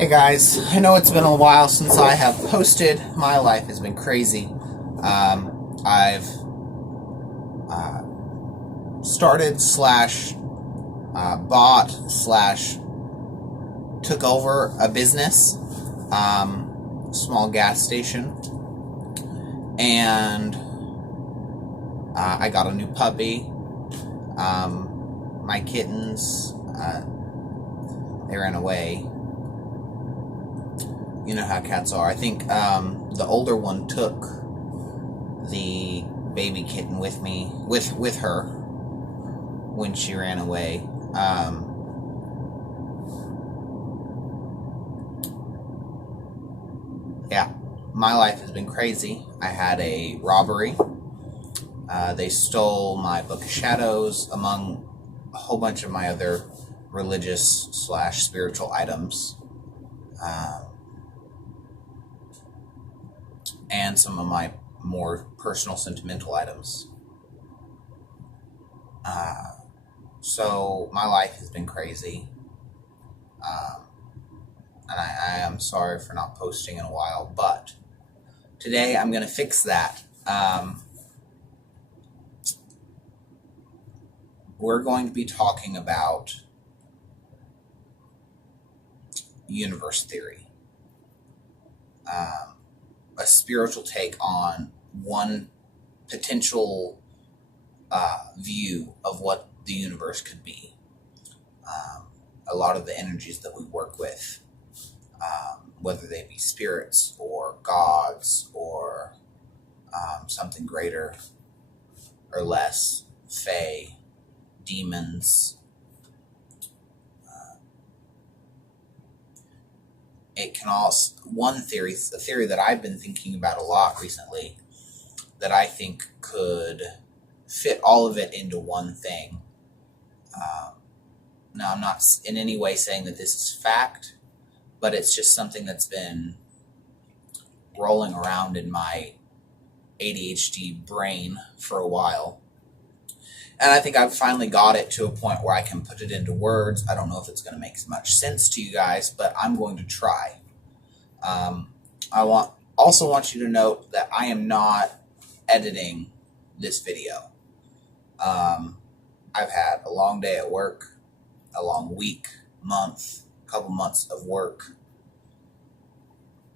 Hey guys, I know it's been a while since I have posted. My life has been crazy. I've started slash bought slash took over a business, small gas station, and I got a new puppy. My kittens, they ran away. You know how cats are. I think the older one took the baby kitten with her when she ran away. Yeah, my life has been crazy. I had a robbery. They stole my Book of Shadows, among a whole bunch of my other religious slash spiritual items. And some of my more personal sentimental items. So my life has been crazy. And I am sorry for not posting in a while, but today I'm going to fix that. We're going to be talking about universe theory. A spiritual take on one potential view of what the universe could be. A lot of the energies that we work with, whether they be spirits or gods or something greater or less, fae, demons. It can also, a theory that I've been thinking about a lot recently, that I think could fit all of it into one thing. Now, I'm not in any way saying that this is fact, but it's just something that's been rolling around in my ADHD brain for a while. And I think I've finally got it to a point where I can put it into words. I don't know if it's going to make much sense to you guys, but I'm going to try. I also want you to note that I am not editing this video. I've had a long day at work, a long week, month, couple months of work.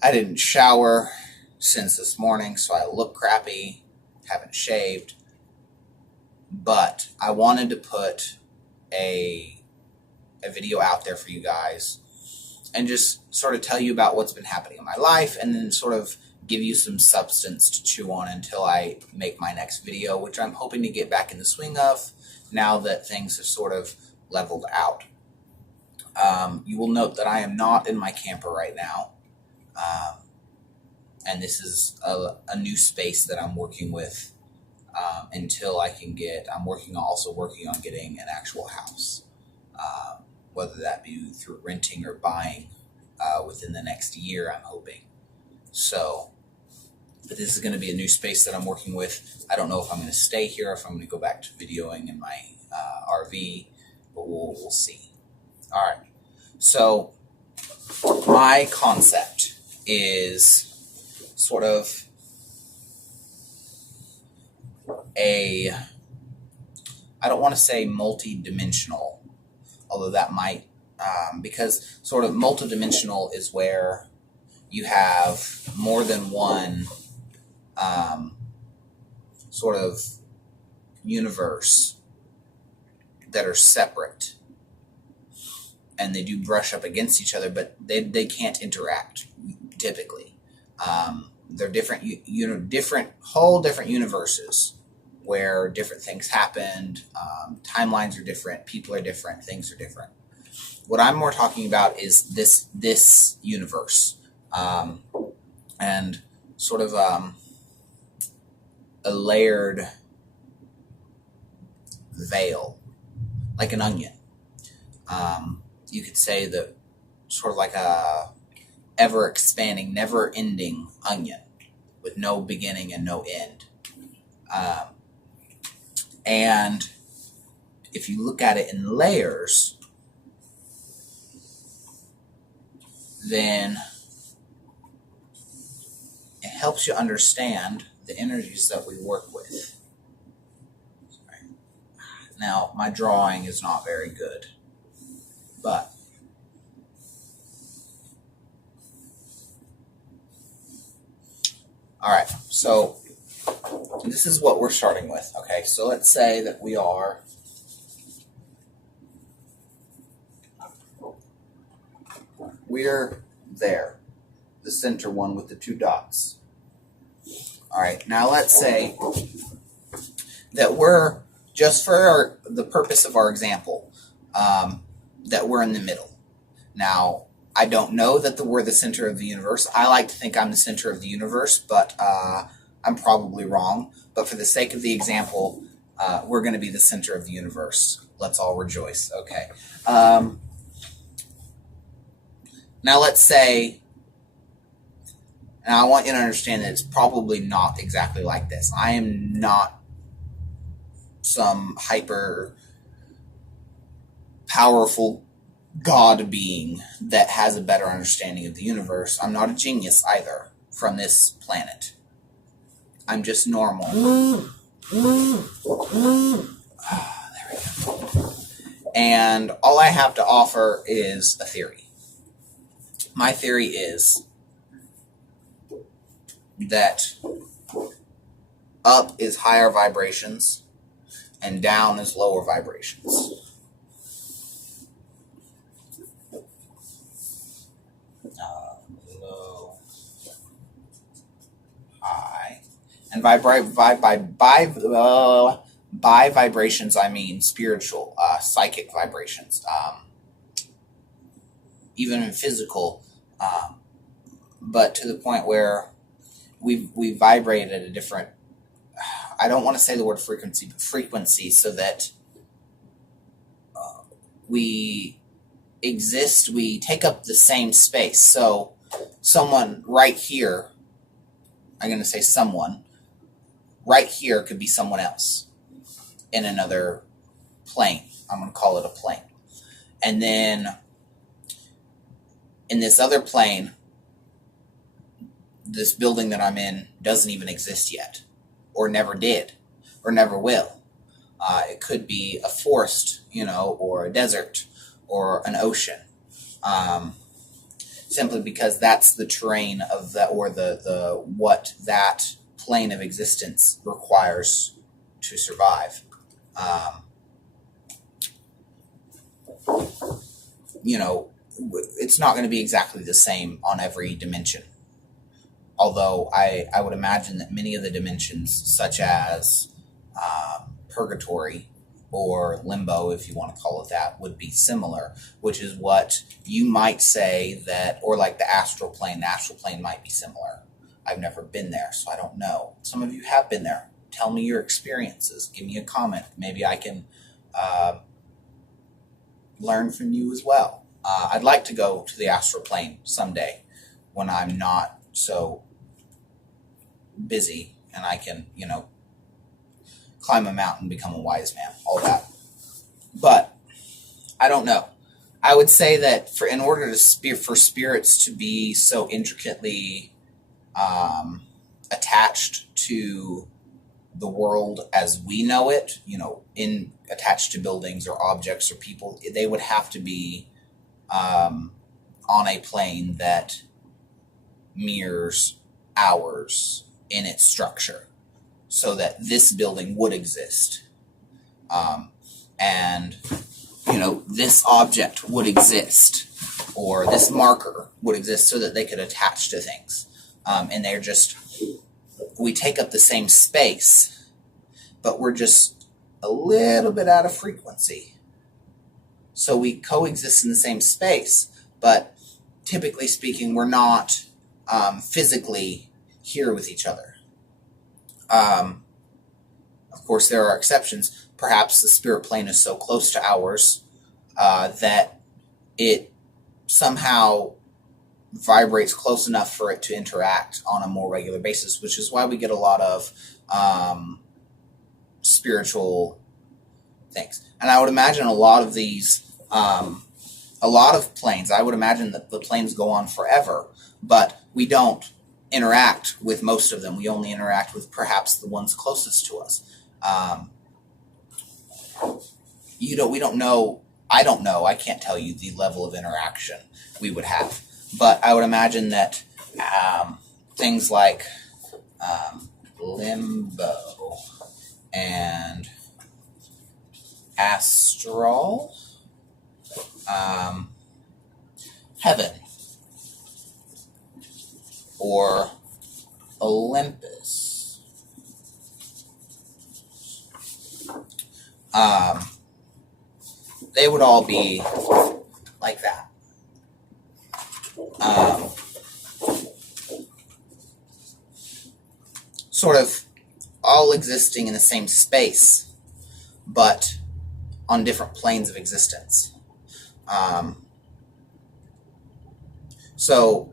I didn't shower since this morning, so I look crappy, haven't shaved. But I wanted to put a video out there for you guys and just sort of tell you about what's been happening in my life, and then sort of give you some substance to chew on until I make my next video, which I'm hoping to get back in the swing of now that things have sort of leveled out. You will note that I am not in my camper right now. And this is a new space that I'm working with. Until I can also working on getting an actual house, whether that be through renting or buying within the next year, I'm hoping. So, but this is going to be a new space that I'm working with. I don't know if I'm going to stay here, if I'm going to go back to videoing in my RV, but we'll see. All right. So, my concept is sort of I don't want to say multi-dimensional, although that might, because sort of multidimensional is where you have more than one sort of universe that are separate, and they do brush up against each other, but they can't interact typically. They're different, whole different universes where different things happened, timelines are different, people are different, things are different. What I'm more talking about is this universe, and sort of a layered veil, like an onion. You could say that sort of like a ever-expanding, never-ending onion with no beginning and no end. And if you look at it in layers, then it helps you understand the energies that we work with. Now, my drawing is not very good, but all right, so this is what we're starting with. Okay, so let's say that we're there, the center one with the two dots. All right, now let's say that we're, just for the purpose of our example, that we're in the middle. Now, I don't know that we're the center of the universe. I like to think I'm the center of the universe, but I'm probably wrong. But for the sake of the example, we're going to be the center of the universe. Let's all rejoice. Okay. Now let's say, and I want you to understand that it's probably not exactly like this. I am not some hyper powerful God being that has a better understanding of the universe. I'm not a genius either from this planet. I'm just normal. There we go. And all I have to offer is a theory. My theory is that up is higher vibrations and down is lower vibrations. Low, high, and by vibrations I mean spiritual, psychic vibrations, even in physical, but to the point where we vibrate at a different, I don't want to say the word frequency, but frequency, so that we exist, we take up the same space. So someone right here, I'm going to say someone right here could be someone else in another plane. I'm going to call it a plane. And then in this other plane, this building that I'm in doesn't even exist yet, or never did, or never will. It could be a forest, or a desert, or an ocean, simply because that's the terrain of that, or the what that plane of existence requires to survive. It's not going to be exactly the same on every dimension. Although I would imagine that many of the dimensions, such as purgatory or limbo, if you want to call it that, would be similar, which is what you might say that, or like the astral plane. The astral plane might be similar. I've never been there, so I don't know. Some of you have been there. Tell me your experiences. Give me a comment. Maybe I can learn from you as well. I'd like to go to the astral plane someday when I'm not so busy and I can, climb a mountain, become a wise man, all that. But I don't know. I would say that in order for spirits to be so intricately attached to the world as we know it, attached to buildings or objects or people, they would have to be on a plane that mirrors ours in its structure, so that this building would exist, and this object would exist, or this marker would exist, so that they could attach to things, and we take up the same space, but we're just a little bit out of frequency. So we coexist in the same space, but typically speaking, we're not physically here with each other. Of course, there are exceptions. Perhaps the spirit plane is so close to ours that it somehow vibrates close enough for it to interact on a more regular basis, which is why we get a lot of spiritual things. And I would imagine a lot of these a lot of planes, I would imagine that the planes go on forever, but we don't interact with most of them. We only interact with perhaps the ones closest to us. We don't know. I don't know. I can't tell you the level of interaction we would have, but I would imagine that things like limbo and astral, heaven, or Olympus, they would all be like that. Sort of all existing in the same space, but on different planes of existence. So,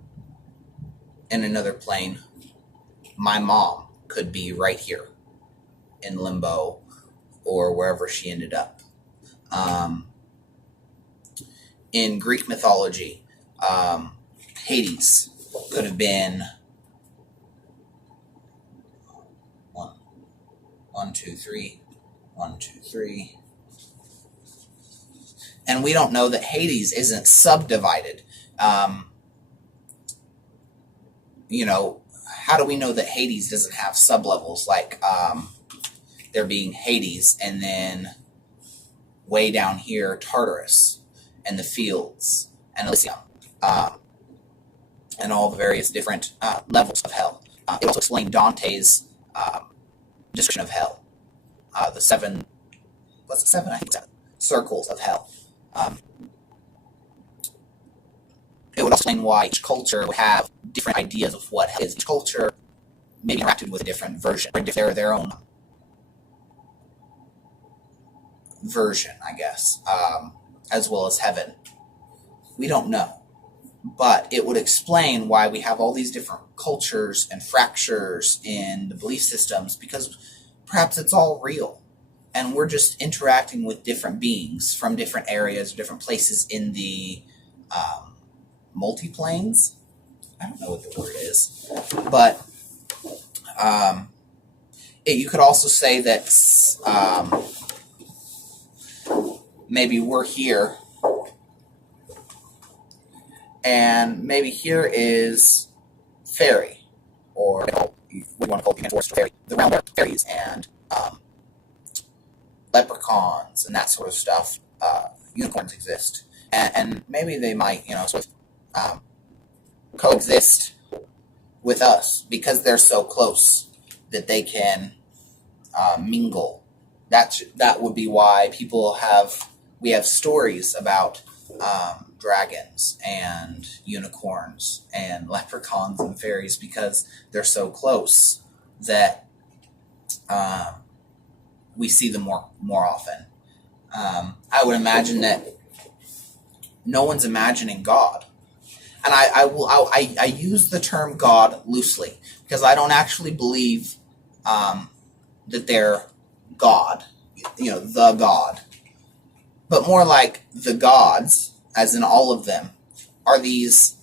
in another plane, my mom could be right here in limbo or wherever she ended up. In Greek mythology, Hades could have been one, two, three, and we don't know that Hades isn't subdivided. How do we know that Hades doesn't have sublevels, like there being Hades and then way down here Tartarus and the fields and Elysium, and all the various different levels of hell. It also explained Dante's description of hell, the seven, what's it, seven? I think 7 circles of hell. It would explain why each culture would have different ideas of what hell is. Each culture maybe interacted with a different version, or their own version, I guess, as well as heaven. We don't know. But it would explain why we have all these different cultures and fractures in the belief systems, because perhaps it's all real. And we're just interacting with different beings from different areas, different places in the multiplanes. I don't know what the word is. But you could also say that maybe we're here, and maybe here is fairy, or what do you want to call it, forest fairy, the realm where fairies and leprechauns and that sort of stuff, unicorns exist, and maybe they might, sort of coexist with us because they're so close that they can mingle. That would be why we have stories about dragons and unicorns and leprechauns and fairies, because they're so close that we see them more often. I would imagine that no one's imagining God, and I use the term God loosely because I don't actually believe that they're God, the God, but more like the gods, as in all of them, are these,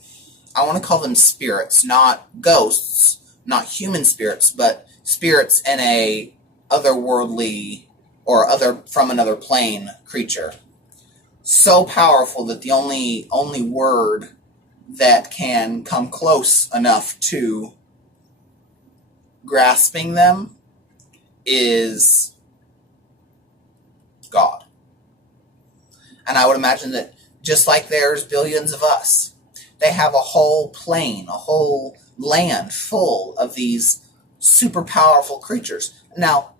I want to call them spirits, not ghosts, not human spirits, but spirits in a otherworldly or from another plane creature. So powerful that the only word that can come close enough to grasping them is God. And I would imagine that just like there's billions of us, they have a whole plane, a whole land full of these super powerful creatures. Now,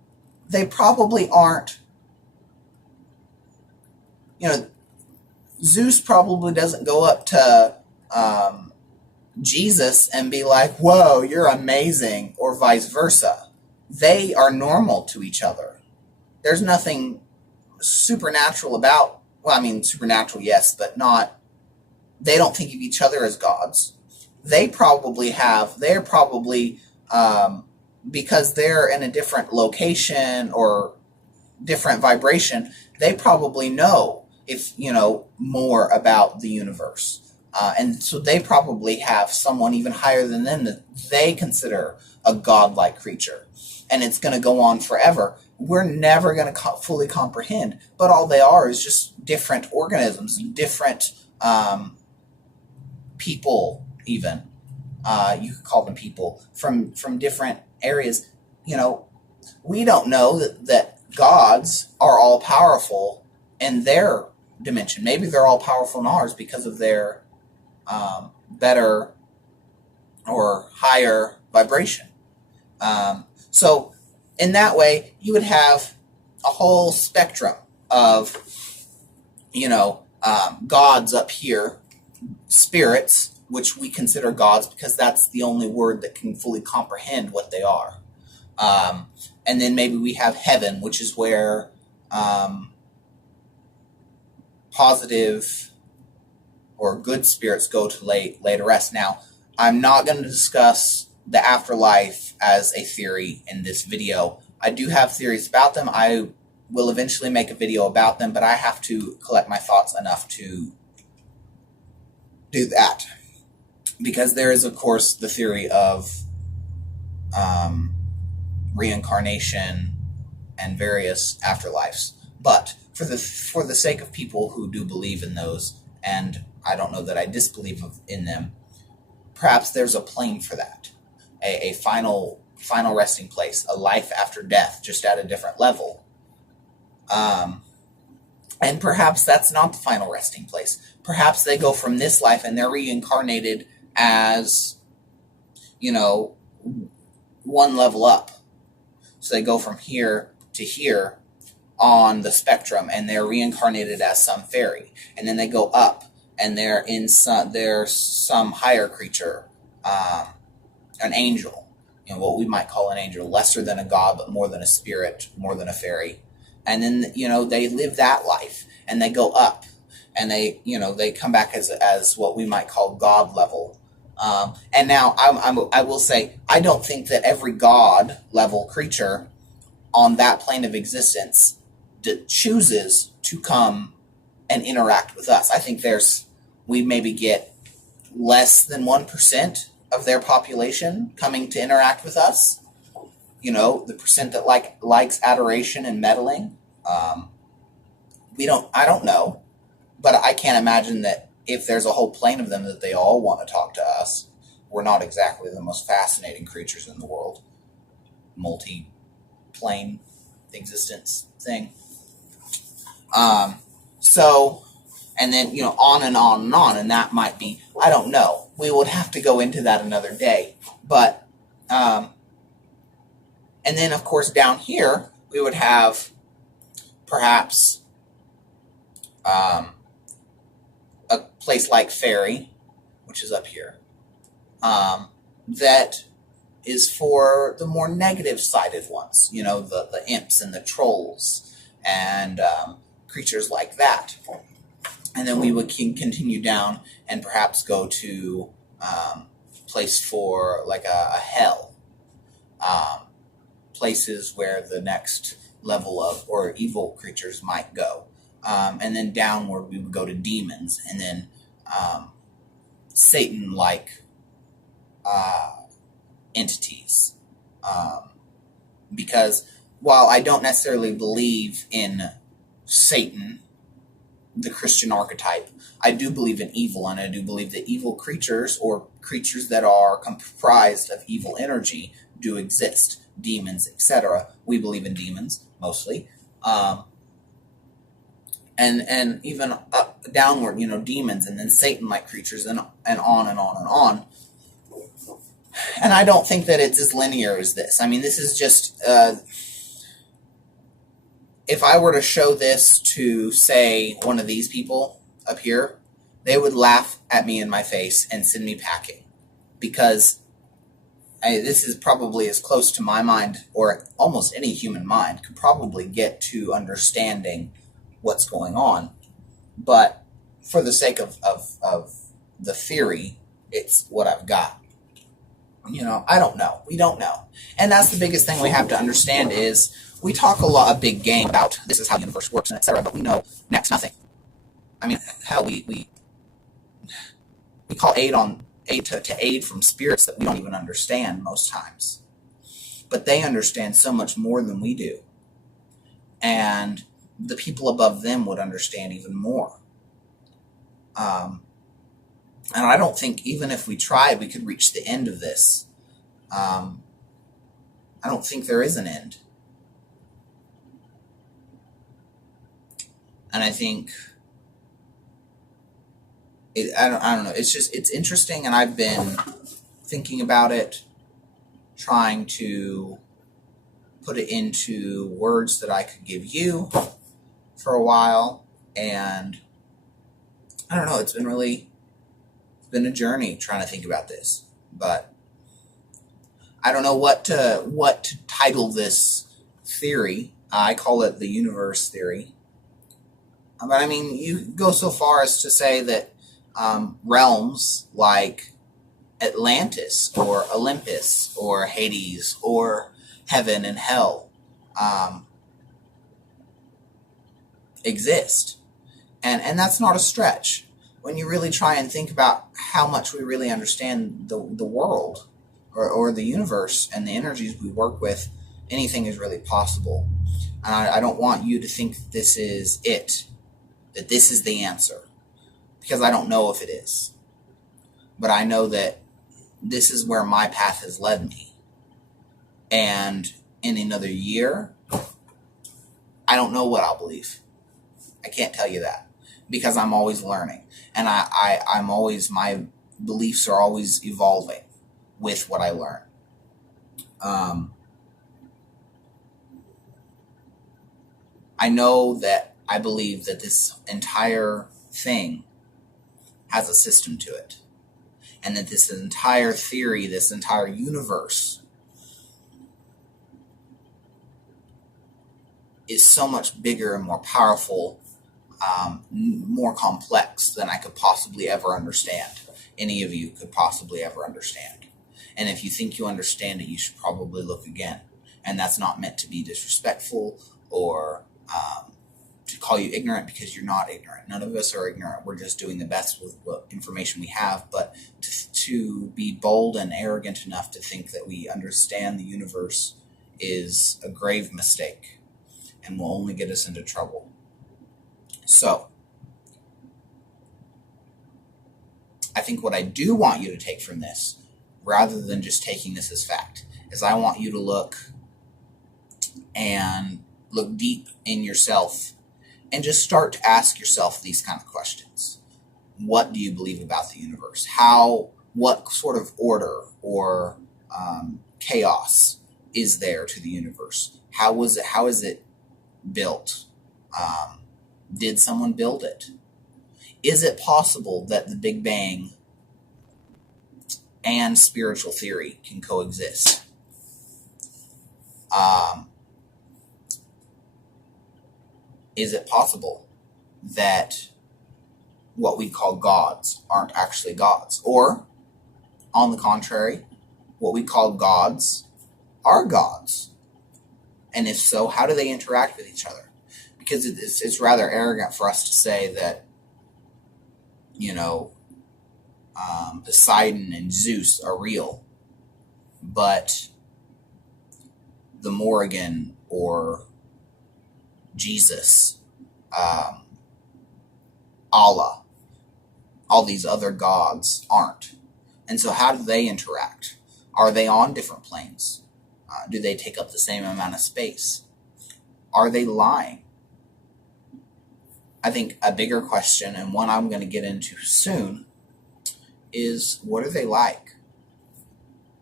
they probably aren't, Zeus probably doesn't go up to Jesus and be like, whoa, you're amazing, or vice versa. They are normal to each other. There's nothing supernatural about, supernatural, yes, but not, they don't think of each other as gods. They're probably, because they're in a different location or different vibration, they probably know if more about the universe. And so they probably have someone even higher than them that they consider a godlike creature. And it's going to go on forever. We're never going to fully comprehend. But all they are is just different organisms, different people even. You could call them people from different areas. We don't know that gods are all powerful in their dimension. Maybe they're all powerful in ours because of their better or higher vibration. So in that way, you would have a whole spectrum of, gods up here, spirits, which we consider gods because that's the only word that can fully comprehend what they are. And then maybe we have heaven, which is where positive or good spirits go to lay to rest. Now, I'm not going to discuss the afterlife as a theory in this video. I do have theories about them. I will eventually make a video about them, but I have to collect my thoughts enough to do that. Because there is, of course, the theory of reincarnation and various afterlives. But for the sake of people who do believe in those, and I don't know that I disbelieve in them, perhaps there's a plane for that. A final resting place, a life after death, just at a different level. And perhaps that's not the final resting place. Perhaps they go from this life and they're reincarnated as, one level up. So they go from here to here on the spectrum, and they're reincarnated as some fairy. And then they go up, and they're some higher creature, an angel, what we might call an angel, lesser than a god, but more than a spirit, more than a fairy. And then, they live that life, and they go up, and they come back as what we might call god level. And now I will say, I don't think that every god level creature on that plane of existence chooses to come and interact with us. I think we maybe get less than 1% of their population coming to interact with us. The percent that likes adoration and meddling. I don't know, but I can't imagine that if there's a whole plane of them that they all want to talk to us. We're not exactly the most fascinating creatures in the world. Multi-plane existence thing. So, and then, on and on and on, and that might be, I don't know. We would have to go into that another day. But, and then, of course, down here, we would have perhaps a place like Fairy, which is up here, that is for the more negative-sided ones, the imps and the trolls and creatures like that. And then we would continue down and perhaps go to place for like a hell, places where the next level of or evil creatures might go. And then downward we would go to demons, and then Satan-like entities. Because while I don't necessarily believe in Satan, the Christian archetype, I do believe in evil, and I do believe that evil creatures or creatures that are comprised of evil energy do exist. Demons, etc. We believe in demons, mostly. And even up, downward, demons, and then Satan-like creatures, and on and on and on. And I don't think that it's as linear as this. I mean, this is just, if I were to show this to, say, one of these people up here, they would laugh at me in my face and send me packing. Because this is probably as close to my mind, or almost any human mind, could probably get to understanding what's going on. But for the sake of the theory, it's what I've got. I don't know. We don't know. And that's the biggest thing we have to understand is we talk a big game about this is how the universe works and etc., but we know next nothing. I mean, hell, we call aid to aid from spirits that we don't even understand most times. But they understand so much more than we do. And the people above them would understand even more. And I don't think even if we tried, we could reach the end of this. I don't think there is an end. And I think I don't know. It's interesting, and I've been thinking about it, trying to put it into words that I could give you for a while, and I don't know. It's been a journey trying to think about this, but I don't know what to title this theory. I call it the universe theory. But I mean, you go so far as to say that realms like Atlantis or Olympus or Hades or heaven and hell exist. And that's not a stretch. When you really try and think about how much we really understand the world or the universe and the energies we work with, anything is really possible. And I don't want you to think that this is it, that this is the answer, because I don't know if it is. But I know that this is where my path has led me. And in another year, I don't know what I'll believe. I can't tell you that, because I'm always learning. And I'm always, my beliefs are always evolving with what I learn. I know that I believe that this entire thing has a system to it. And that this entire theory, this entire universe is so much bigger and more powerful, more complex than I could possibly ever understand. Any of you could possibly ever understand. And if you think you understand it, you should probably look again. And that's not meant to be disrespectful or to call you ignorant, because you're not ignorant. None of us are ignorant. We're just doing the best with what information we have. But to be bold and arrogant enough to think that we understand the universe is a grave mistake and will only get us into trouble. So, I think what I do want you to take from this, rather than just taking this as fact, is I want you to look deep in yourself and just start to ask yourself these kind of questions. What do you believe about the universe? What sort of order or chaos is there to the universe? How is it built? Did someone build it? Is it possible that the Big Bang and spiritual theory can coexist? Is it possible that what we call gods aren't actually gods? Or, on the contrary, what we call gods are gods? And if so, how do they interact with each other? Because it's rather arrogant for us to say that, Poseidon and Zeus are real, but the Morrigan or Jesus, Allah, all these other gods aren't. And so how do they interact? Are they on different planes? Do they take up the same amount of space? Are they lying? I think a bigger question, and one I'm going to get into soon, is what are they like?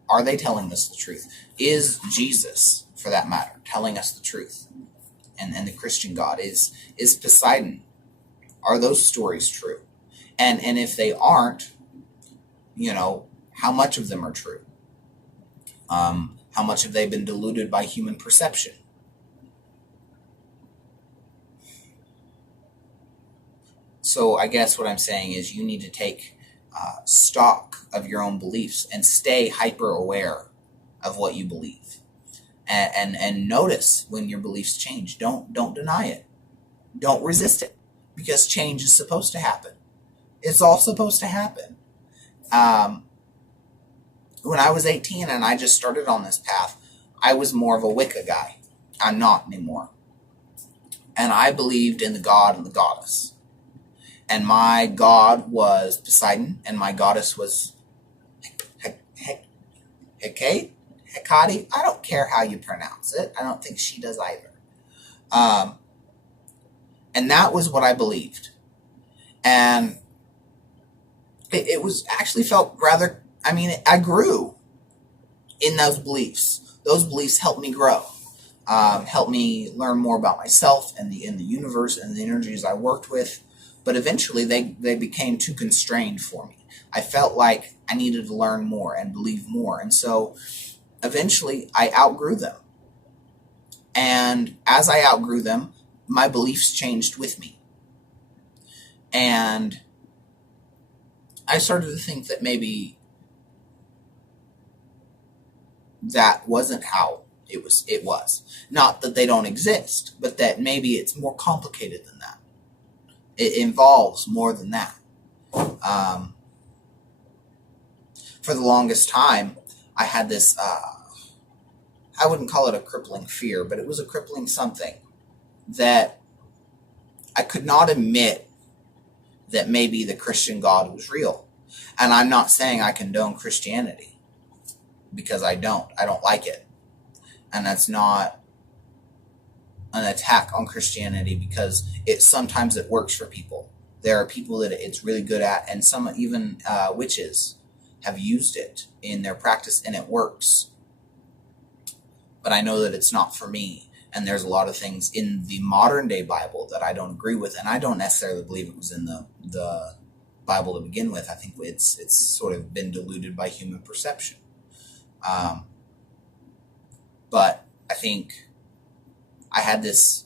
Are they telling us the truth? Is Jesus, for that matter, telling us the truth? And the Christian God, is Poseidon, are those stories true? And if they aren't, how much of them are true? How much have they been diluted by human perception? So I guess what I'm saying is you need to take stock of your own beliefs and stay hyper aware of what you believe. And notice when your beliefs change. Don't deny it. Don't resist it. because change is supposed to happen. It's all supposed to happen. When I was 18 and I just started on this path, I was more of a Wicca guy. I'm not anymore. And I believed in the god and the goddess. And my god was Poseidon, and my goddess was Hecate? Hecate? I don't care how you pronounce it. I don't think she does either. And that was what I believed. And it was actually felt rather, I grew in those beliefs. Those beliefs helped me grow. Helped me learn more about myself and in the universe and the energies I worked with. But eventually they became too constrained for me. I felt like I needed to learn more and believe more. And so eventually I outgrew them. And as I outgrew them, my beliefs changed with me. And I started to think that maybe that wasn't how it was. Not that they don't exist, but that maybe it's more complicated than that. It involves more than that. For the longest time, I had this, I wouldn't call it a crippling fear, but it was a crippling something that I could not admit that maybe the Christian God was real. And I'm not saying I condone Christianity, because I don't like it. And that's not an attack on Christianity, because sometimes it works for people. There are people that it's really good at, and some even witches have used it in their practice and it works. But I know that it's not for me. And there's a lot of things in the modern day Bible that I don't agree with, and I don't necessarily believe it was in the Bible to begin with. I think it's sort of been diluted by human perception. But I think I had this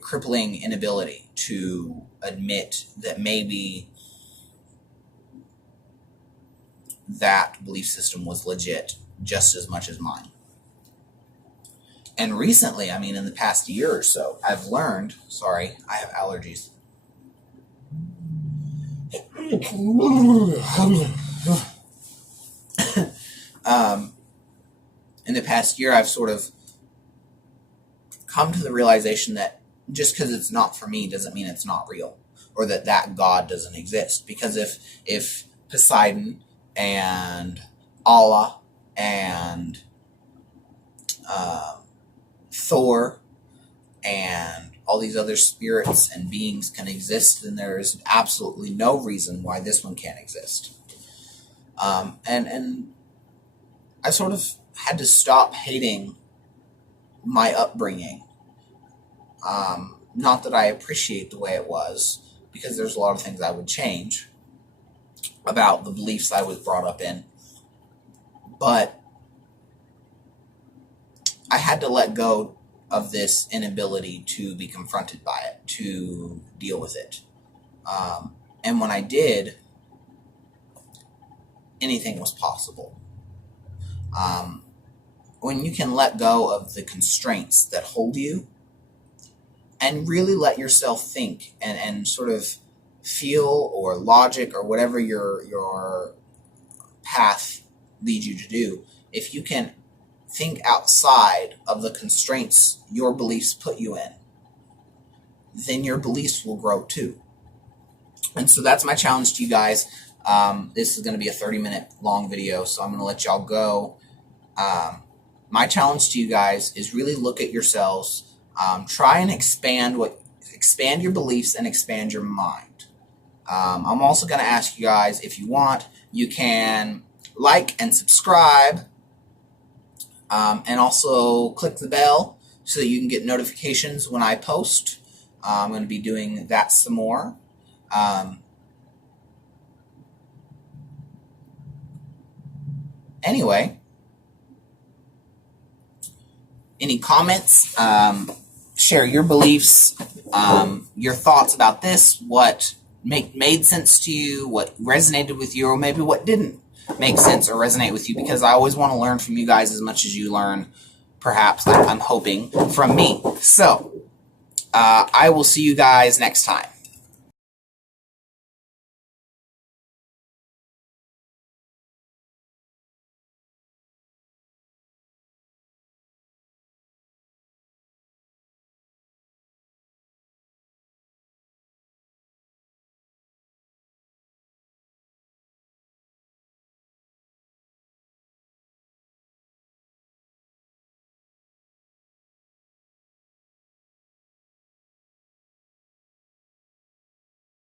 crippling inability to admit that maybe that belief system was legit just as much as mine. And recently, in the past year or so, I've learned, sorry, I have allergies. In the past year, I've sort of come to the realization that just because it's not for me doesn't mean it's not real, or that God doesn't exist. Because if Poseidon and Allah and Thor and all these other spirits and beings can exist, then there is absolutely no reason why this one can't exist. And I sort of had to stop hating my upbringing. Not that I appreciate the way it was, because there's a lot of things I would change about the beliefs I was brought up in. But I had to let go of this inability to be confronted by it, to deal with it. And when I did, anything was possible. When you can let go of the constraints that hold you and really let yourself think and sort of feel, or logic, or whatever your path leads you to do, if you can think outside of the constraints your beliefs put you in, then your beliefs will grow too. And so that's my challenge to you guys. This is going to be a 30-minute long video, so I'm going to let y'all go. My challenge to you guys is really look at yourselves. Try and expand your beliefs and expand your mind. I'm also going to ask you guys, if you want, you can like and subscribe, and also click the bell so that you can get notifications when I post. I'm going to be doing that some more. Anyway, any comments? Share your beliefs, your thoughts about this, what made sense to you, what resonated with you, or maybe what didn't make sense or resonate with you, because I always want to learn from you guys as much as you learn, perhaps, I'm hoping, from me. So, I will see you guys next time.